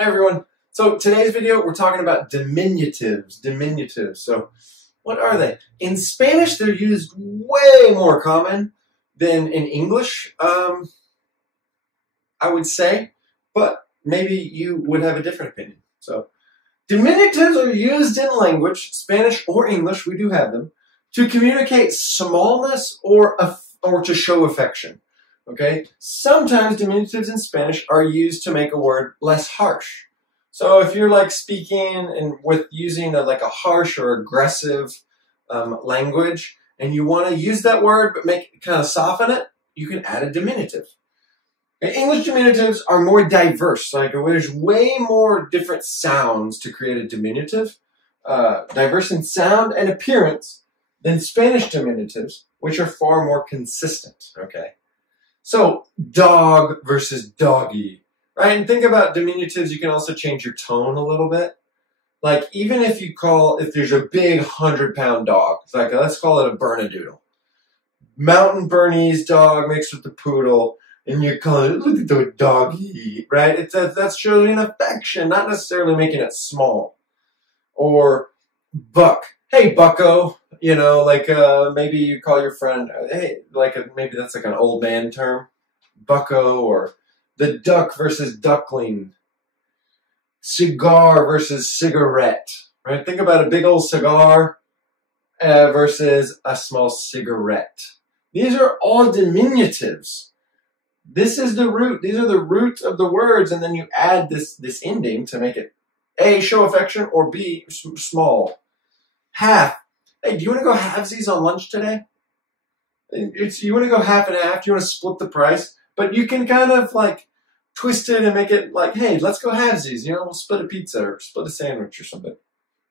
Hey everyone. So today's video, we're talking about diminutives. So what are they? In Spanish, they're used way more common than in English, I would say, but maybe you would have a different opinion. So diminutives are used in language, Spanish or English, we do have them, to communicate smallness or to show affection. Okay? Sometimes diminutives in Spanish are used to make a word less harsh. So if you're like speaking and with using like a harsh or aggressive language, and you want to use that word but kind of soften it, you can add a diminutive. Okay, English diminutives are more diverse. Like there's way more different sounds to create a diminutive, diverse in sound and appearance than Spanish diminutives, which are far more consistent. Okay. So, dog versus doggy, right? And think about diminutives, you can also change your tone a little bit. Like, even if there's a big 100-pound dog, it's like, let's call it a Bernedoodle. Mountain Bernese dog mixed with the poodle, and you call it, look at the doggy, right? That's showing affection, not necessarily making it small. Or buck. Hey, bucko. You know, like maybe you call your friend, hey, maybe that's like an old man term, bucko, or the duck versus duckling, cigar versus cigarette, right? Think about a big old cigar versus a small cigarette. These are all diminutives. This is the root. These are the roots of the words, and then you add this ending to make it A, show affection, or B, small. Half. Hey, do you want to go halvesies on lunch today? You want to go half and half? Do you want to split the price? But you can kind of like twist it and make it like, hey, let's go halvesies. You know, we'll split a pizza or split a sandwich or something.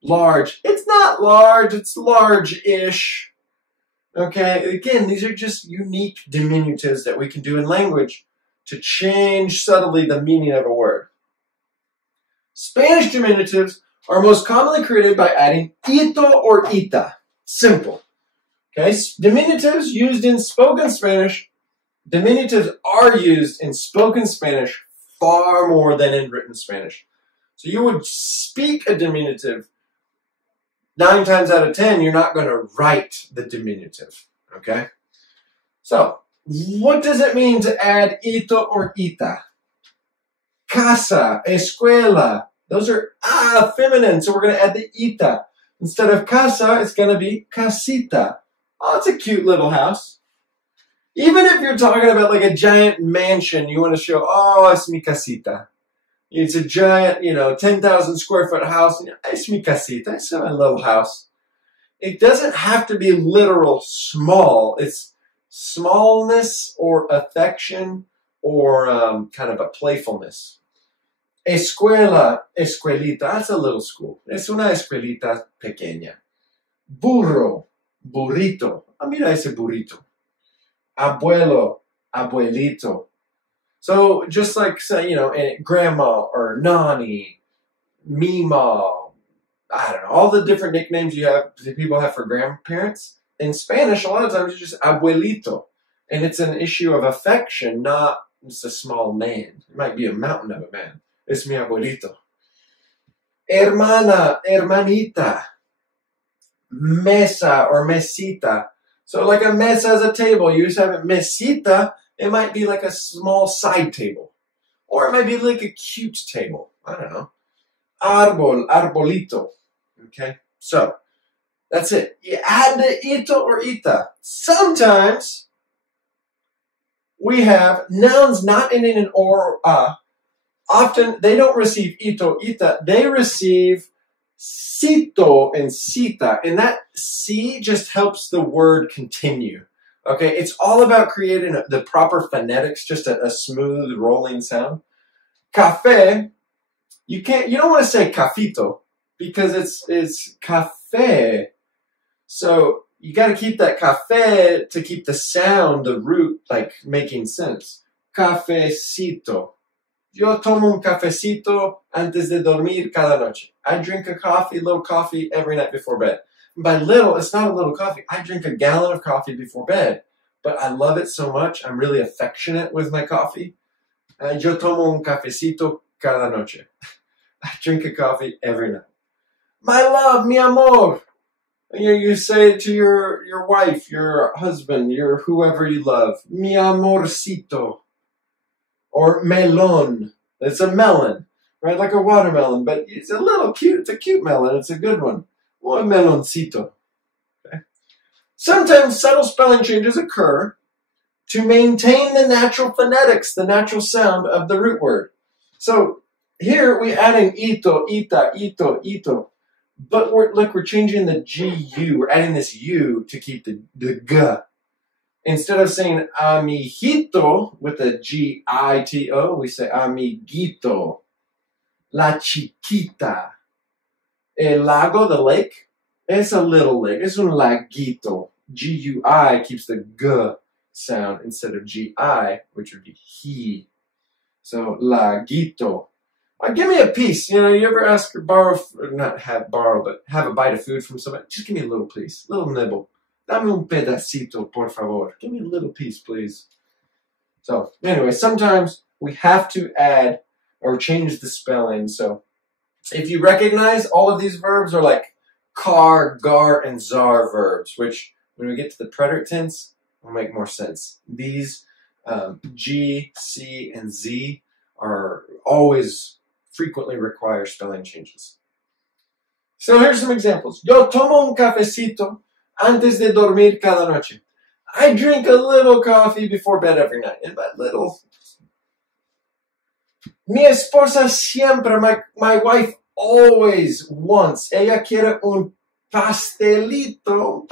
Large. It's not large. It's large-ish. Okay? Again, these are just unique diminutives that we can do in language to change subtly the meaning of a word. Spanish diminutives are most commonly created by adding ito or ita. Simple. Okay, diminutives used in spoken Spanish. Diminutives are used in spoken Spanish far more than in written Spanish. So you would speak a diminutive 9 times out of 10, you're not going to write the diminutive. Okay? So, what does it mean to add ito or ita? Casa, escuela. Those are feminine, so we're going to add the ita. Instead of casa, it's going to be casita. Oh, it's a cute little house. Even if you're talking about like a giant mansion, you want to show, oh, es mi casita. It's a giant, 10,000 square foot house. Es mi casita. It's my little house. It doesn't have to be literal small. It's smallness or affection or kind of a playfulness. Escuela, escuelita, that's a little school. Es una escuelita pequeña. Burro, burrito. Mira ese burrito. Abuelo, abuelito. So just like, say, grandma or nani, mima, I don't know, all the different nicknames people have for grandparents. In Spanish, a lot of times it's just abuelito. And it's an issue of affection, not just a small man. It might be a mountain of a man. Es mi abuelito. Hermana, hermanita. Mesa or mesita. So like a mesa is a table. You just have a mesita. It might be like a small side table. Or it might be like a cute table. I don't know. Árbol, arbolito. Okay? So, that's it. You add the ito or ita. Sometimes we have nouns not ending in or a. Often, they don't receive ito, ita. They receive cito and cita. And that C just helps the word continue. Okay? It's all about creating the proper phonetics, just a smooth, rolling sound. Café, you don't want to say cafito because it's café. So, you got to keep that café to keep the sound, the root, like making sense. Cafecito. Yo tomo un cafecito antes de dormir cada noche. I drink a little coffee every night before bed. And by little, it's not a little coffee. I drink a gallon of coffee before bed. But I love it so much. I'm really affectionate with my coffee. Yo tomo un cafecito cada noche. I drink a coffee every night. My love, mi amor. You say it to your wife, your husband, your whoever you love. Mi amorcito. Or melon. It's a melon, right? Like a watermelon, but it's a little cute. It's a cute melon. It's a good one. Or meloncito. Okay. Sometimes subtle spelling changes occur to maintain the natural phonetics, the natural sound of the root word. So here we add in ito, ita, ito, ito. But we're changing the GU. We're adding this U to keep the G. Instead of saying amiguito with a G-I-T-O, we say amiguito. La chiquita. El lago, the lake, it's a little lake. It's un laguito. G-U-I keeps the G sound instead of G-I, which would be he. So, laguito. Give me a piece. You ever ask or borrow, or not borrow, but have a bite of food from somebody? Just give me a little piece, a little nibble. Dame un pedacito, por favor. Give me a little piece, please. So, anyway, sometimes we have to add or change the spelling. So, if you recognize, all of these verbs are like car, gar, and zar verbs, which when we get to the preterite tense, will make more sense. These G, C, and Z are always frequently require spelling changes. So here's some examples. Yo tomo un cafecito antes de dormir cada noche. I drink a little coffee before bed every night. And by little, mi esposa siempre, my wife always wants, ella quiere un pastelito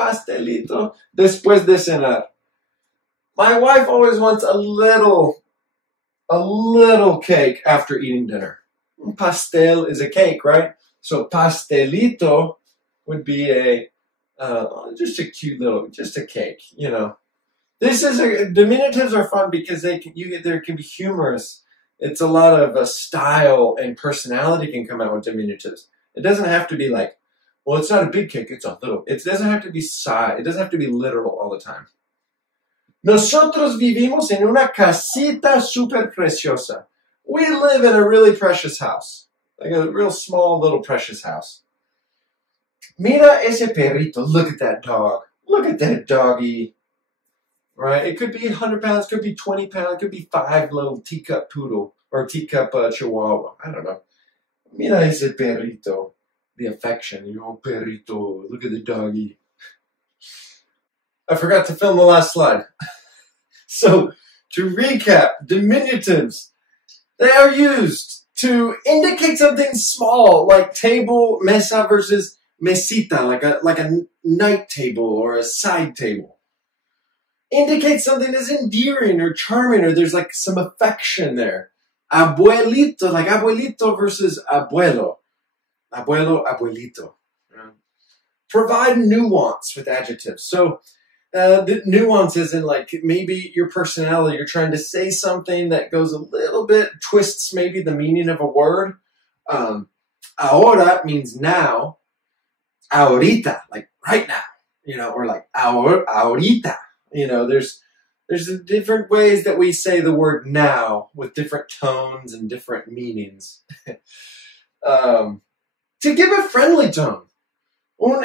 después de cenar. My wife always wants a little cake after eating dinner. Un pastel is a cake, right? So pastelito would be just a cute little, just a cake, Diminutives are fun because there can be humorous. It's a lot of style and personality can come out with diminutives. It doesn't have to be like, well, it's not a big cake, it's a little. It doesn't have to be it doesn't have to be literal all the time. Nosotros vivimos en una casita super preciosa. We live in a really precious house. Like a real small, little precious house. Mira ese perrito. Look at that dog. Look at that doggy. Right? It could be 100 pounds, could be 20 pounds, it could be 5 little teacup poodle or teacup chihuahua. I don't know. Mira ese perrito. The affection, perrito. Look at the doggy. I forgot to film the last slide. So, to recap, diminutives, they are used to indicate something small, like table, mesa versus mesita, like a night table or a side table. Indicate something that's endearing or charming, or there's like some affection there. Abuelito, like abuelito versus abuelo. Abuelo, abuelito. Provide nuance with adjectives. So, the nuance is in like maybe your personality. You're trying to say something that goes a little bit, twists maybe the meaning of a word. Ahora means now. Ahorita, like right now, or like ahorita. There's different ways that we say the word now with different tones and different meanings. To give a friendly tone.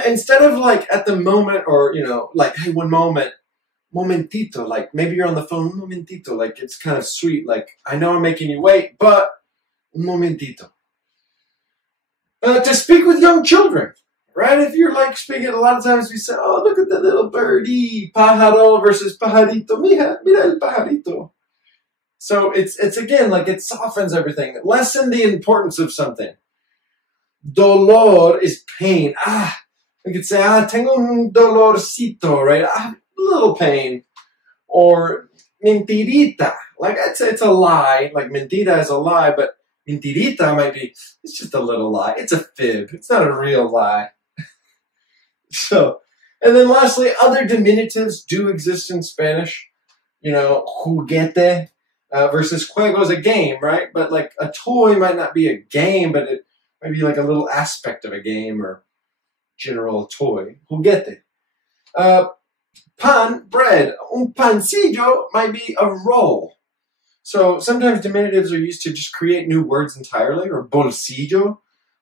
Instead of like at the moment or, like, hey, one moment, momentito, like maybe you're on the phone, momentito, like it's kind of sweet. Like, I know I'm making you wait, but un momentito. To speak with young children, right? If you're like speaking, a lot of times we say, oh, look at the little birdie, pájaro versus pajarito, mira el pajarito. So it's again, like it softens everything. Lessen the importance of something. Dolor is pain. We could say, tengo un dolorcito, right? A little pain. Or mentirita. Like I'd say it's a lie. Like mentira is a lie, but mentirita might be, it's just a little lie. It's a fib. It's not a real lie. So, and then lastly, other diminutives do exist in Spanish. Juguete versus juego is a game, right? But like a toy might not be a game, but it might be like a little aspect of a game or general toy. Juguete. Pan, bread. Un pancillo might be a roll. So sometimes diminutives are used to just create new words entirely, or bolsillo.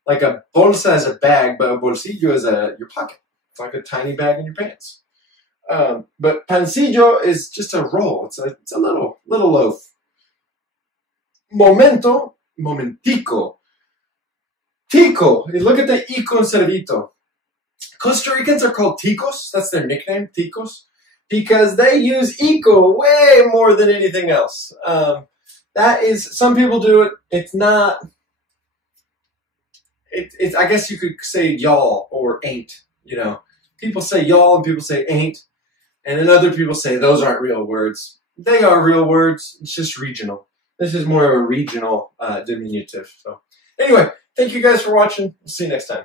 Like a bolsa is a bag, but a bolsillo is your pocket. It's like a tiny bag in your pants. But pancillo is just a roll. It's a little loaf. Momento, momentico. Tico. You look at the ico instead of ito. Costa Ricans are called ticos. That's their nickname, ticos, because they use ico way more than anything else. That is, some people do it. It's not. It's. I guess you could say y'all or ain't. You know, people say y'all and people say ain't, and then other people say those aren't real words. They are real words. It's just regional. This is more of a regional diminutive. So, anyway, thank you guys for watching. We'll see you next time.